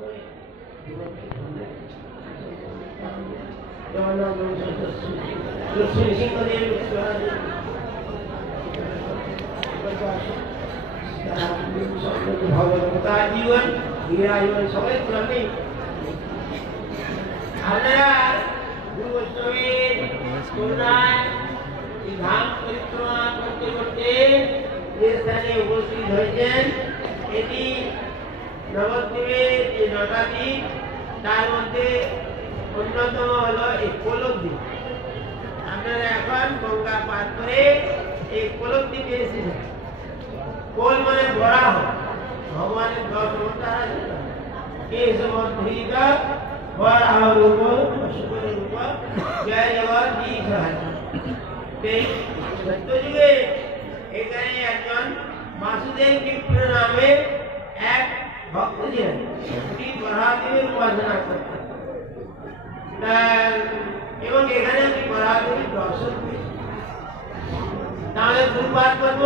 জীবন জীবন সবাই পুরানি আপনারা গুরু বৈষ্ণবের করুণায় এই ধাম পরিক্রমা করতে করতে যে স্থানে উপস্থিত হয়েছেন এটি নবদ্বীপের যে নটা দ্বীপ তার মধ্যে অন্যতম হলো এই কোলক দ্বীপ। আপনারা এখন গঙ্গা পার করে এই কোলক দ্বীপে এসেছেন। কোল মানে বরাহ, ভগবানের 10 অবতার আছে। এই সমুদ্রিত বরাহ রূপ শুভ রূপ জয় জগৎ দীঘ এই সত্যযুগে এখানে একজন বাসুদেব বিপ্র নামে এক ভক্ত ছিলেন। তিনি বরাহদেবের উপাসনা করতেন এবং এখানে আপনি বরাহদেবীর দর্শন পেয়েছেন। তাহলে গুরুপাদ পদ্ম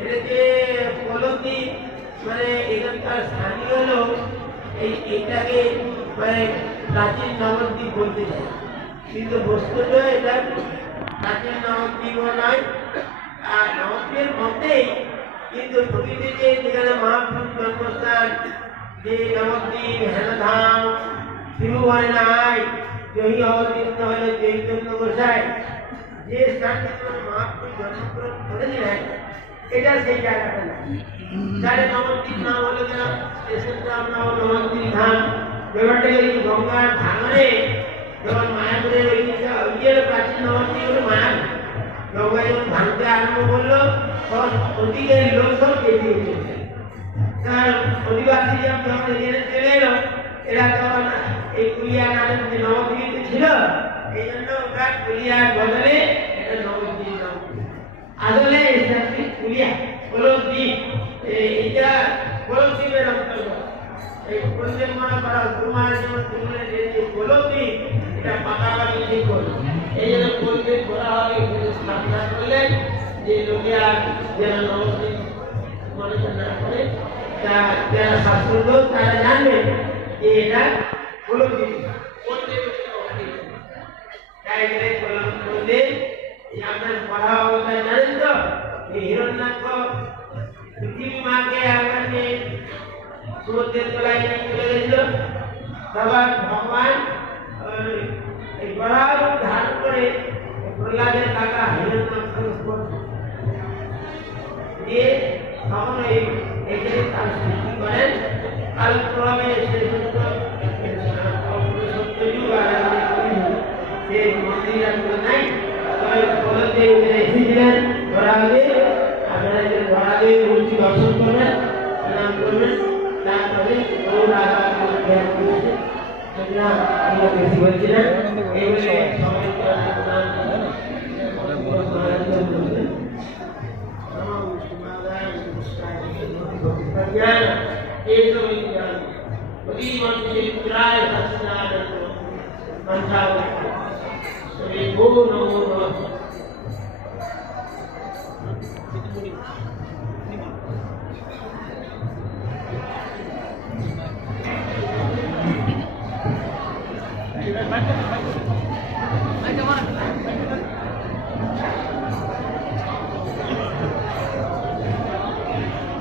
এটা যে কোলক দ্বীপ মানে এখানকার স্থানীয় লোক এইটাকে মানে প্রাচীন নবদ্বীপ বলতে চায়, কিন্তু বস্তুত এটা প্রাচীন নবদ্বীপও নয়। আর নবদ্বীপের মধ্যেই কিন্তু প্রকৃতিতে যেখানে মহাপ্রভুর জন্মস্থান যে নবদ্বীপ হেনধাম ত্রিভুবনায় জয়ী অবতীর্ণ হলে চৈতন্য গোসাই যে স্থানটিতে মহাপ্রভু জন্মগ্রহণ করেছিলেন এটা সেই জায়গাটা না। যারে নবদ্বীপ নাম হলো কেন স্টেশনটার নাম নবদ্বীপ ধাম। ব্যাপারটা এই গঙ্গার ভাঙনে যখন মায়াপুরের ওই প্রাচীন নবদ্বীপ হলো মায়াপুর। গঙ্গা যখন ভাঙতে আরম্ভ করলো তখন অধিকারী লোক সব বেরিয়ে এসেছে। তার অধিবাসী যখন এখানে চলে এলো এরা তখন এই কুলিয়া নামের যে নবদ্বীপ ছিল এই জন্য ওটা কুলিয়ার বদলে এটা নবদ্বীপ নাম। আসলে কুলিয়া কোলক দ্বীপ এটা কোলক দ্বীপের অন্তর্গত। এই পরিকল্পনা করা কুমার যেমন তুলনে যে কোলক দ্বীপ এটা পাকাপাকি ঠিক করলো। এই জন্য কোলকে করা হবে স্থাপনা করলেন যে লোকেরা যেন নবদ্বীপ মনে না করে যারা শাস্ত্র তারা জানবে যে এটা কোলক দ্বীপ। তাই কোলক মন্দির আপনার পড়া অবস্থায় জানেন তো হিরণ্যাক্ষ পৃথিবী মাকে আগামী সমুদ্রের তলায় নিয়ে চলে গেছিল। তখন ভগবান এই বরাহ রূপ ধারণ করে প্রহ্লাদের কাকা হিরণ্যাক্ষ দিয়ে তখন এখানে তার সৃষ্টি করেন। কালক্রমে সত্যযুগ যে মন্দির আসলে নাই এসেছিলেন বরাহদেব। আপনারা যে বরাহদেব মূর্তি দর্শন করবেন প্রণাম করবেন তারপরে বেশি বলছিলেন এইগুলো সবাই